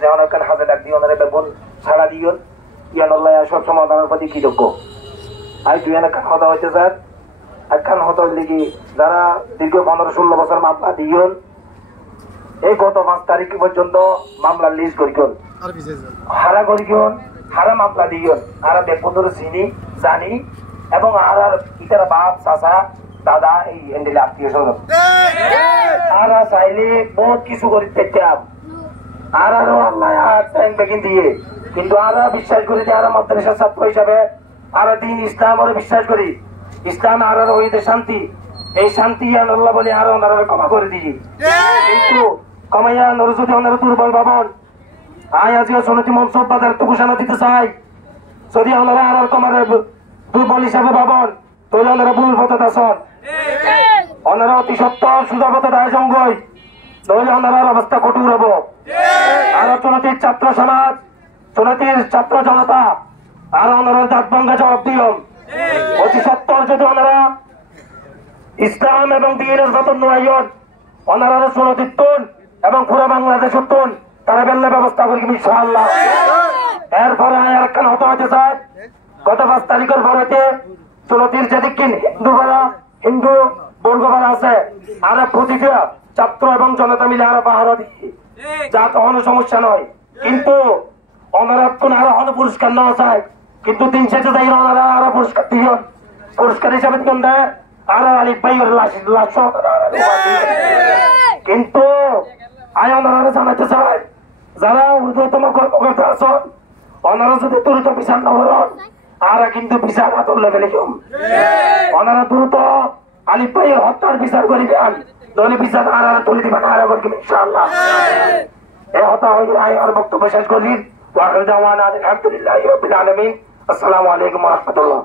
যেমন হাতে ডাক দিয়ে ওনারা বেগুন ছাড়া দিও ইয়ান আল্লাহ সব সময় ওনার প্রতি কৃতজ্ঞ। আর দুই এখান হতা হইতে স্যার একখান হতা হইলে কি যারা দীর্ঘ 15-16 বছর মামলা দিও এই গত 5 তারিখ পর্যন্ত মামলা লিজ করিও হারা করিও হারা মামলা দিও আর বেগুন চিনি জানি এবং আর ইতারা বাপ চাচা দাদা এই হ্যান্ডেলে আত্মীয় স্বজন আর চাইলে বহুত কিছু করি দেখতাম আর আরো আল্লাহ বেগিন দিয়ে কিন্তু আরো বিশ্বাস করি যে আরো মাদ্রাসার ছাত্র হিসাবে আরো দিন ইসলাম আরো বিশ্বাস করি ইসলাম আর হইতে শান্তি এই শান্তি আল্লাহ বলে আরো ওনারা ক্ষমা করে দিই কিন্তু কমাইয়া নর যদি ওনারা দুর্বল ভাবন আয় আজকে শুনেছি মনসব বাজার তো ঘোষণা দিতে চাই যদি ওনারা আর কমার দুর্বল হিসাবে ভাবন তাহলে ওনারা ভুল পথে আসন ওনারা অতি সত্য সুদা পথে দায় সঙ্গই তাহলে ওনার অবস্থা কঠোর হব আর চুনতির ছাত্র সমাজ চুনতির ছাত্র জনতা আর ওনারা জাত ভাঙ্গা জবাব দিও অতি সত্তর যদি ওনারা ইসলাম এবং দিনের যত নয়ন ওনারা চুনতির তুন এবং পুরো বাংলাদেশ তুন তারা বেললে ব্যবস্থা করি ইনশাআল্লাহ। এরপরে একখান হতে হইতে চায় গত 5 তারিখের পরেতে চুনতির যেদিকে হিন্দু বর্গবারা আছে আর প্রতিটা ছাত্র এবং জনতা মিলে আরো পাহারা দিই যা কোনো সমস্যা নয় কিন্তু অনারাত কোন আরো অনেক পুরস্কার নেওয়া চায় কিন্তু 3 শেষে যাই ওনারা আরো পুরস্কার দিও পুরস্কার হিসাবে দিন দেয় আর আলিফ ভাই লাশ কিন্তু আয় ওনারা জানাতে চায় যারা ঊর্ধ্বতম কর্মকর্তা আছেন ওনারা যদি দ্রুত বিচার না হন আর কিন্তু বিচার হাতর লেভেলে কম ওনারা দ্রুত আলিফ ভাইয়ের হত্যার বিচার করিবেন দলে বিচার আর তুলে দিবেন আর করবেন ইনশাআল্লাহ। এই হত্যা হয়ে আর বক্তব্য শেষ করি ওয়া আখির দাওয়ানা আলহামদুলিল্লাহি রাব্বিল আলামিন। আসসালামু আলাইকুম ওয়া রাহমাতুল্লাহ।